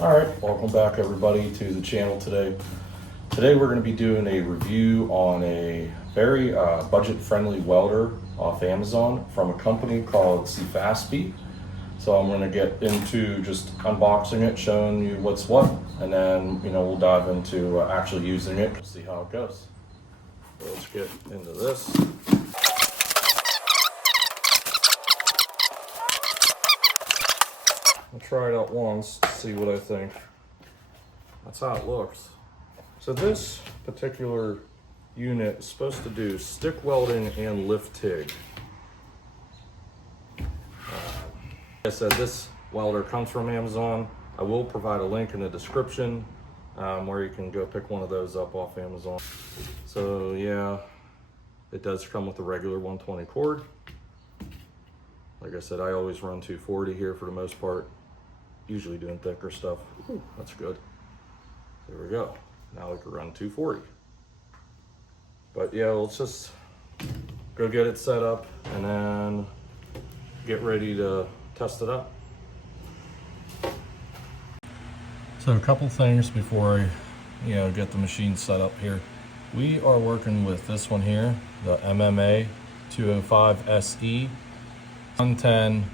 All right, welcome back everybody to the channel today. Today we're going to be doing a review on a very budget-friendly welder off Amazon from a company called Sefaspe. So I'm going to get into just unboxing it, showing you what's what, and then we'll dive into actually using it to see how it goes. So let's get into this. I'll try it out once to see what I think. That's how it looks. So this particular unit is supposed to do stick welding and lift TIG. Like I said, this welder comes from Amazon. I will provide a link in the description where you can go pick one of those up off Amazon. So yeah, it does come with a regular 120 cord. Like I said, I always run 240 here for the most part. Usually doing thicker stuff. Ooh, that's good. There we go. Now we can run 240. But yeah, let's just go get it set up and then get ready to test it out. So a couple things before I get the machine set up here. We are working with this one here, the MMA205SE 110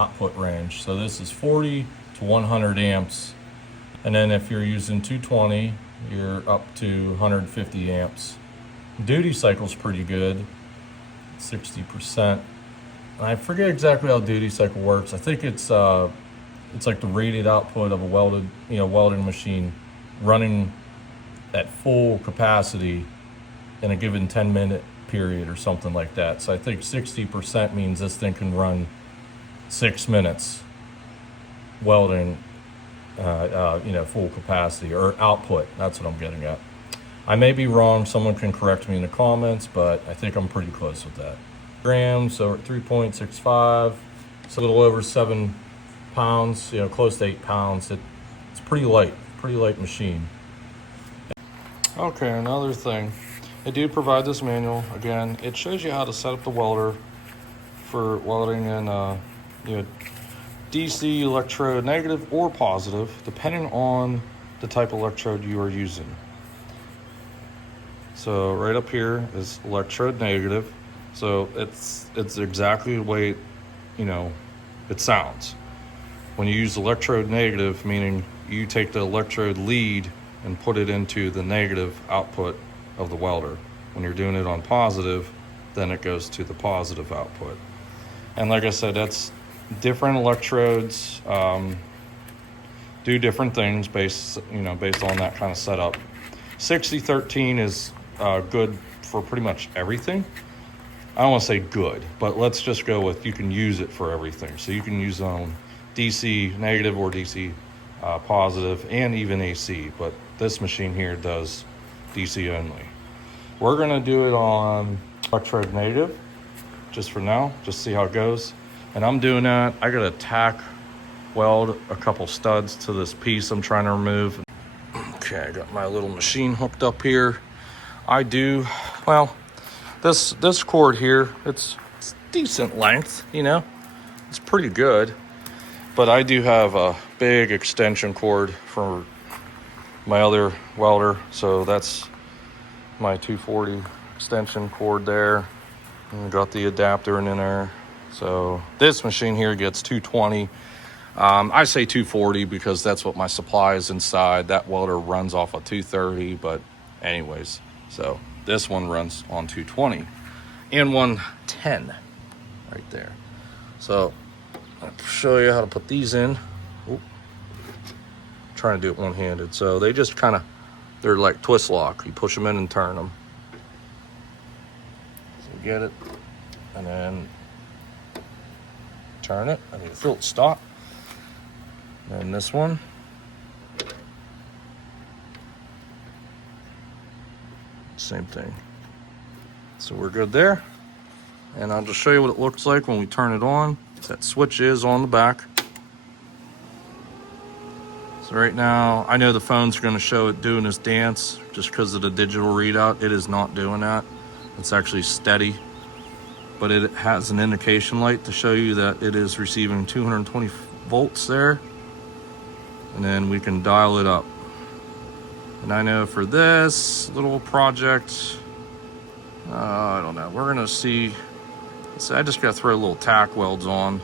output range. So this is 40 to 100 amps. And then if you're using 220, you're up to 150 amps. Duty cycle's pretty good, 60%. I forget exactly how duty cycle works. I think it's like the rated output of a welding machine running at full capacity in a given 10-minute period or something like that. So I think 60% means this thing can run 6 minutes welding full capacity or output. That's what I'm getting at. I may be wrong, someone can correct me in the comments, but I think I'm pretty close with that. Grams, so at 3.65, it's a little over 7 pounds, close to 8 pounds. It's pretty light machine. Okay, another thing, they do provide this manual. Again, it shows you how to set up the welder for welding in DC electrode negative or positive, depending on the type of electrode you are using. So right up here is electrode negative. So it's exactly the way it sounds. When you use electrode negative, meaning you take the electrode lead and put it into the negative output of the welder. When you're doing it on positive, then it goes to the positive output. And like I said, that's different electrodes do different things based on that kind of setup. 6013 is good for pretty much everything. I don't want to say good, but let's just go with you can use it for everything. So you can use it on DC negative or DC positive and even AC, but this machine here does DC only. We're going to do it on electrode negative just for now, just see how it goes. And I'm doing that. I got to tack weld a couple studs to this piece I'm trying to remove. Okay, I got my little machine hooked up here. This cord here, it's decent length, it's pretty good. But I do have a big extension cord for my other welder. So that's my 240 extension cord there. And got the adapter in there. So this machine here gets 220. I say 240 because that's what my supply is inside. That welder runs off of 230, but anyways, so this one runs on 220 and 110 right there. So I'll show you how to put these in. Oop. Trying to do it one-handed. So they just they're like twist lock. You push them in and turn them. So you get it, and then turn it. I need to feel it stop. And this one. Same thing. So we're good there. And I'll just show you what it looks like when we turn it on. That switch is on the back. So right now, I know the phone's going to show it doing this dance just because of the digital readout. It is not doing that. It's actually steady. But it has an indication light to show you that it is receiving 220 volts there. and then we can dial it up. And I know for this little project, I don't know, we're gonna see. So I just gotta throw little tack welds on.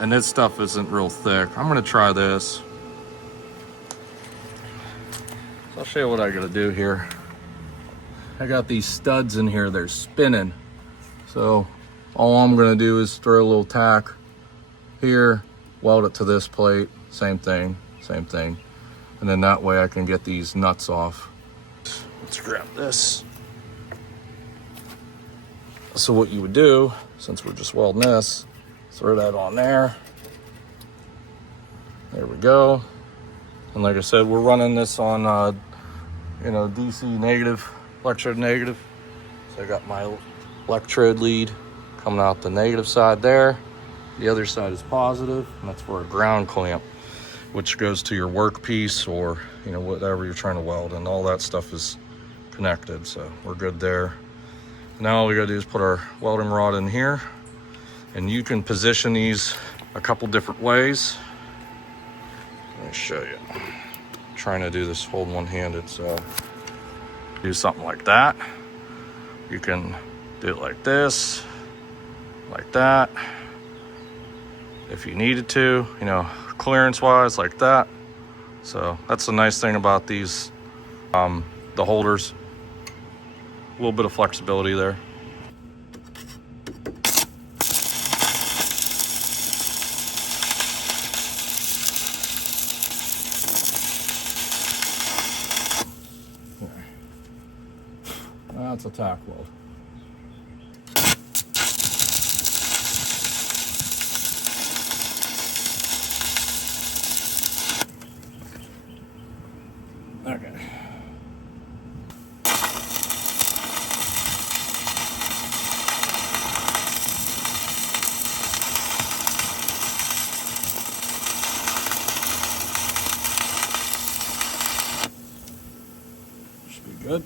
And this stuff isn't real thick. I'm gonna try this. So I'll show you what I gotta do here. I got these studs in here, they're spinning. So all I'm gonna do is throw a little tack here, weld it to this plate, same thing. And then that way I can get these nuts off. Let's grab this. So what you would do, since we're just welding this, throw that on there. There we go. And like I said, we're running this on, DC negative, electrode negative. So I got my electrode lead coming out the negative side there. The other side is positive, and that's for a ground clamp, which goes to your workpiece or, whatever you're trying to weld, and all that stuff is connected. So we're good there. Now all we gotta do is put our welding rod in here, and you can position these a couple different ways. Let me show you. I'm trying to do this holding one-handed, so do something like that. You can do it like this, like that. If you needed to, clearance-wise, like that. So that's the nice thing about these, the holders. A little bit of flexibility there. That's a tack weld. Okay. Should be good.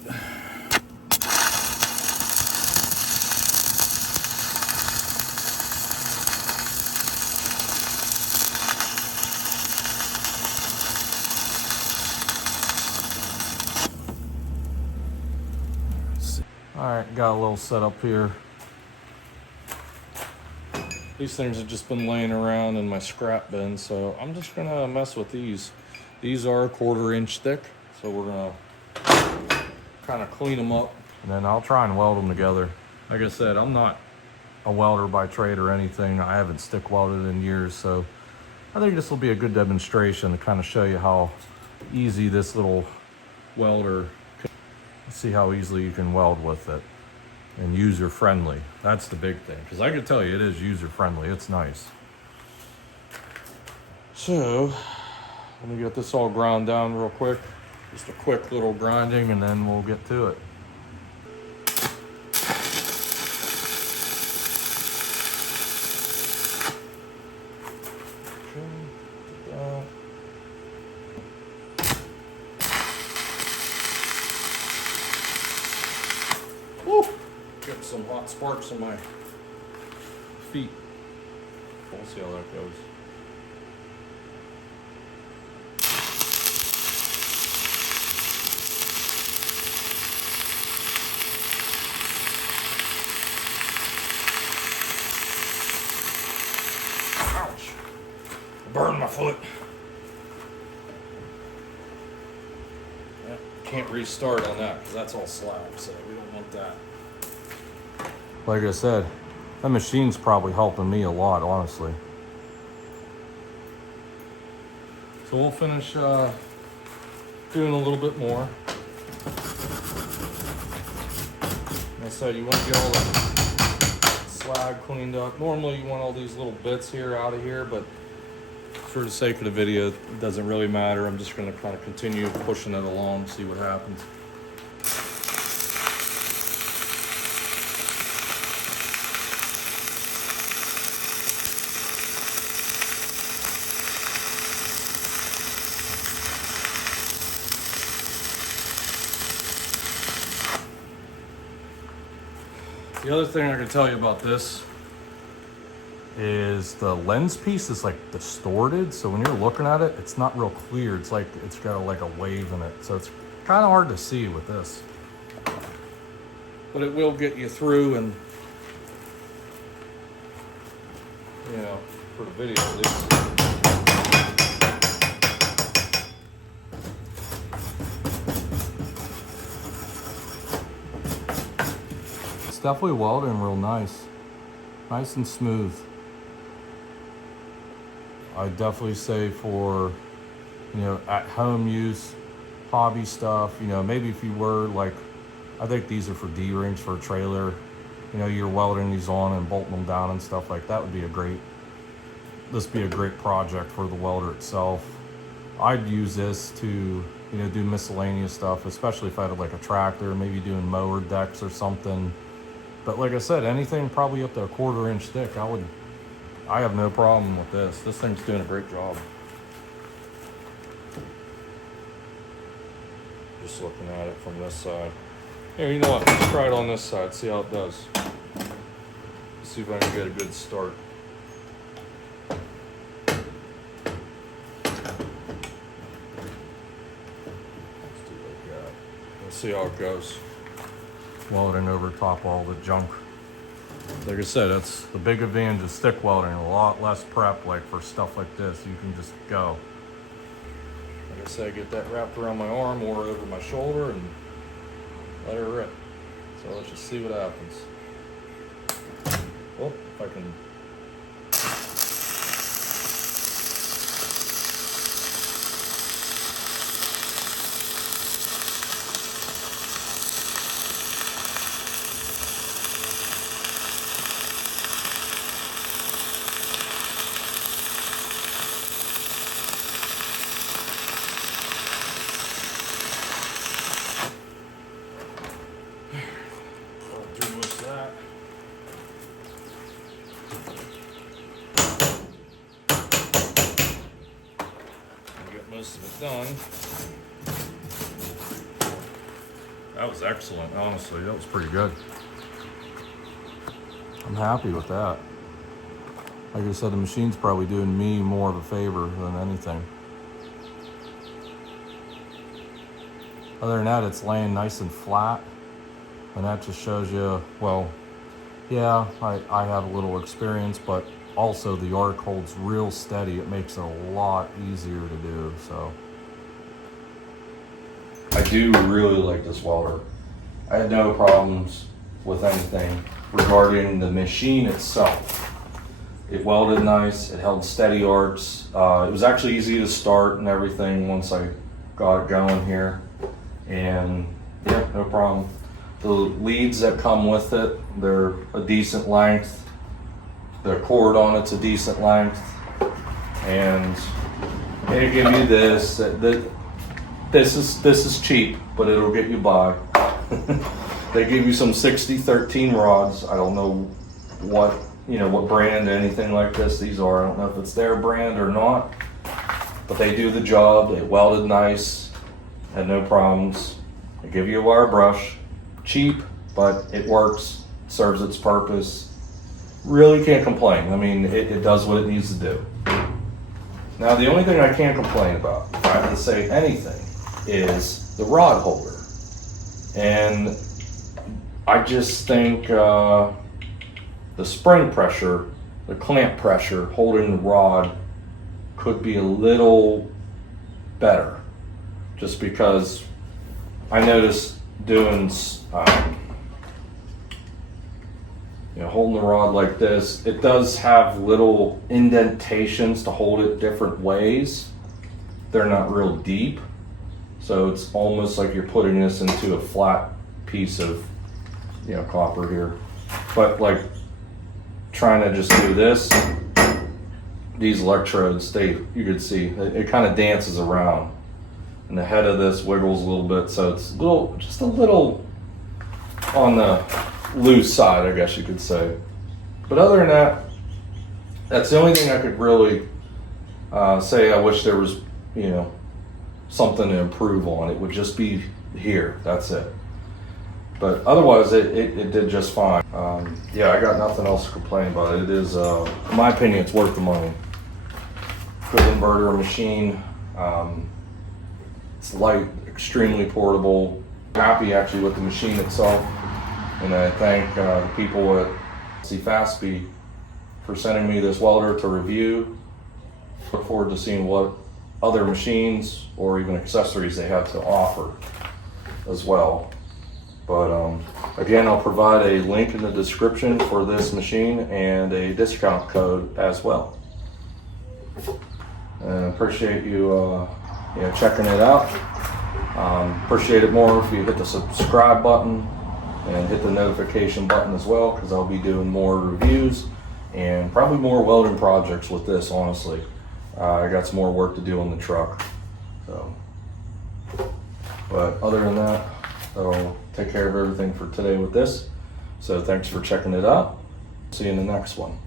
All right, got a little setup here. These things have just been laying around in my scrap bin, so I'm just gonna mess with these. These are a 1/4 inch thick, so we're gonna kind of clean them up, and then I'll try and weld them together. Like I said, I'm not a welder by trade or anything. I haven't stick welded in years, so I think this will be a good demonstration to kind of show you how easy this little welder, see how easily you can weld with it, and user friendly. That's the big thing, because I can tell you it is user friendly. It's nice. So let me get this all ground down real quick. Just a quick little grinding, and then we'll get to it. Woo! Got some hot sparks in my feet. We'll see how that goes. Ouch! Burned my foot. Can't restart on that because that's all slag, so we don't want that. Like I said, that machine's probably helping me a lot, honestly. So we'll finish doing a little bit more. Like I said, you want to get all the slag cleaned up. Normally you want all these little bits here out of here, but for the sake of the video, it doesn't really matter. I'm just going to kind of continue pushing it along, see what happens. The other thing I can tell you about this is the lens piece is like distorted. So when you're looking at it, it's not real clear. It's like it's got like a wave in it. So it's kind of hard to see with this. But it will get you through, and you know, for the video at least. It's definitely welding real nice. Nice and smooth. I definitely say for, you know, at home use, hobby stuff, you know, maybe if you were like, I think these are for D-rings for a trailer, you know, you're welding these on and bolting them down and stuff like that would be a great, this would be a great project for the welder itself. I'd use this to, you know, do miscellaneous stuff, especially if I had like a tractor, maybe doing mower decks or something. But like I said, anything probably up to a 1/4 inch thick, I have no problem with this. This thing's doing a great job. Just looking at it from this side. Here, you know what? Let's try it on this side, see how it does. See if I can get a good start. Let's do like that. Let's see how it goes. Welding over top all the junk. Like I said, that's the big advantage of stick welding. A lot less prep, like for stuff like this. You can just go. Like I said, get that wrapped around my arm or over my shoulder and let her rip. So let's just see what happens. Oh, if I can. Most of it done. That was excellent, honestly. That was pretty good. I'm happy with that. Like I said, the machine's probably doing me more of a favor than anything. Other than that, it's laying nice and flat. And that just shows you, well, yeah, I have a little experience, but also the arc holds real steady. It makes it a lot easier to do, so. I do really like this welder. I had no problems with anything regarding the machine itself. It welded nice, it held steady arcs. It was actually easy to start and everything once I got it going here. And yeah, no problem. The leads that come with it, they're a decent length. The cord on it's a decent length, and they give you this. This is cheap, but it'll get you by. They give you some 60-13 rods. I don't know what brand, anything like this these are. I don't know if it's their brand or not, but they do the job. They welded nice, had no problems. They give you a wire brush, cheap, but it works, serves its purpose. Really can't complain. I mean, it does what it needs to do. Now, the only thing I can't complain about, if I have to say anything, is the rod holder. And I just think the spring pressure, the clamp pressure holding the rod could be a little better. Just because I noticed doing holding the rod like this, it does have little indentations to hold it different ways. They're not real deep, so it's almost like you're putting this into a flat piece of copper here. But like trying to just do this, these electrodes, you could see it kind of dances around, and the head of this wiggles a little bit, so it's just a little on the loose side, I guess you could say. But other than that, that's the only thing I could really say I wish there was, something to improve on. It would just be here. That's it. But otherwise, it did just fine. Yeah, I got nothing else to complain about. It is, in my opinion, it's worth the money. Good inverter machine. It's light, extremely portable. Happy actually with the machine itself. And I thank the people at Sefaspe for sending me this welder to review. Look forward to seeing what other machines or even accessories they have to offer as well. But again, I'll provide a link in the description for this machine and a discount code as well. And appreciate you checking it out. Appreciate it more if you hit the subscribe button and hit the notification button as well, because I'll be doing more reviews and probably more welding projects with this, honestly. I got some more work to do on the truck. So, but other than that, I'll take care of everything for today with this. So thanks for checking it out. See you in the next one.